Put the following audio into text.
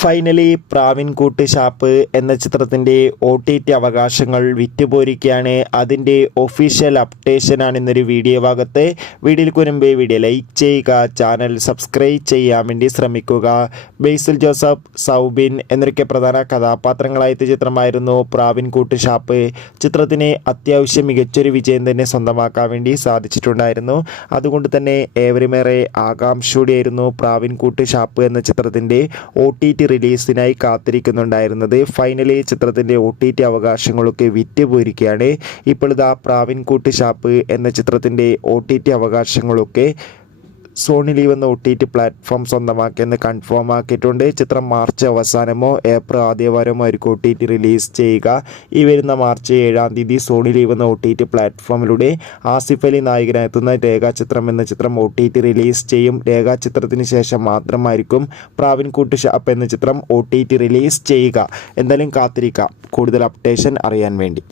Finally പ്രാവിൻകൂട്ട് shop എന്ന ചിത്രത്തിൻ്റെ OTT അവകാശങ്ങൾ വിറ്റുപോയിരിക്കുകയാണ്. അതിൻ്റെ ഒഫീഷ്യൽ അപ്ഡേഷനാണ് ഇന്നൊരു വീഡിയോ ഭാഗത്ത്. വീഡിയോയ്ക്ക് മുൻപേ വീഡിയോ ലൈക്ക് ചെയ്യുക, ചാനൽ സബ്സ്ക്രൈബ് ചെയ്യാൻ വേണ്ടി ശ്രമിക്കുക. ബേസിൽ ജോസഫ്, സൗബിൻ എന്നൊക്കെ പ്രധാന കഥാപാത്രങ്ങളായ ചിത്രമായിരുന്നു പ്രാവിൻകൂട്ട് ഷാപ്പ്. ചിത്രത്തിന് അത്യാവശ്യം മികച്ചൊരു വിജയം തന്നെ സ്വന്തമാക്കാൻ വേണ്ടി സാധിച്ചിട്ടുണ്ടായിരുന്നു. അതുകൊണ്ട് തന്നെ ഏവരുമേറെ ആകാംക്ഷയോടെയായിരുന്നു പ്രാവിൻകൂട്ട് ഷാപ്പ് എന്ന ചിത്രത്തിൻ്റെ OTT റിലീസിനായി കാത്തിരിക്കുന്നുണ്ടായിരുന്നത്. ഫൈനലി ചിത്രത്തിൻ്റെ OTT അവകാശങ്ങളൊക്കെ വിറ്റുപോയിരിക്കുകയാണ്. ഇപ്പോൾ ഇതാ പ്രാവിൻകൂട്ട് ഷാപ്പ് എന്ന ചിത്രത്തിൻ്റെ OTT അവകാശങ്ങളൊക്കെ സോണി ലീവ് എന്ന OTT പ്ലാറ്റ്ഫോം സ്വന്തമാക്കിയെന്ന് കൺഫേം ആക്കിയിട്ടുണ്ട്. ചിത്രം മാർച്ച് അവസാനമോ ഏപ്രിൽ ആദ്യവാരമോ ആയിരിക്കും OTT റിലീസ് ചെയ്യുക. ഈ വരുന്ന മാർച്ച് 7-ാം തീയതി സോണി ലീവ് എന്ന OTT പ്ലാറ്റ്ഫോമിലൂടെ ആസിഫ് അലി നായകനെത്തുന്ന രേഖാചിത്രം എന്ന ചിത്രം OTT റിലീസ് ചെയ്യും. രേഖാചിത്രത്തിന് ശേഷം മാത്രമായിരിക്കും പ്രാവിൻകൂട്ട് ഷാപ്പ് എന്ന ചിത്രം OTT റിലീസ് ചെയ്യുക. എന്തായാലും കാത്തിരിക്കാം കൂടുതൽ അപ്ഡേഷൻ അറിയാൻ വേണ്ടി.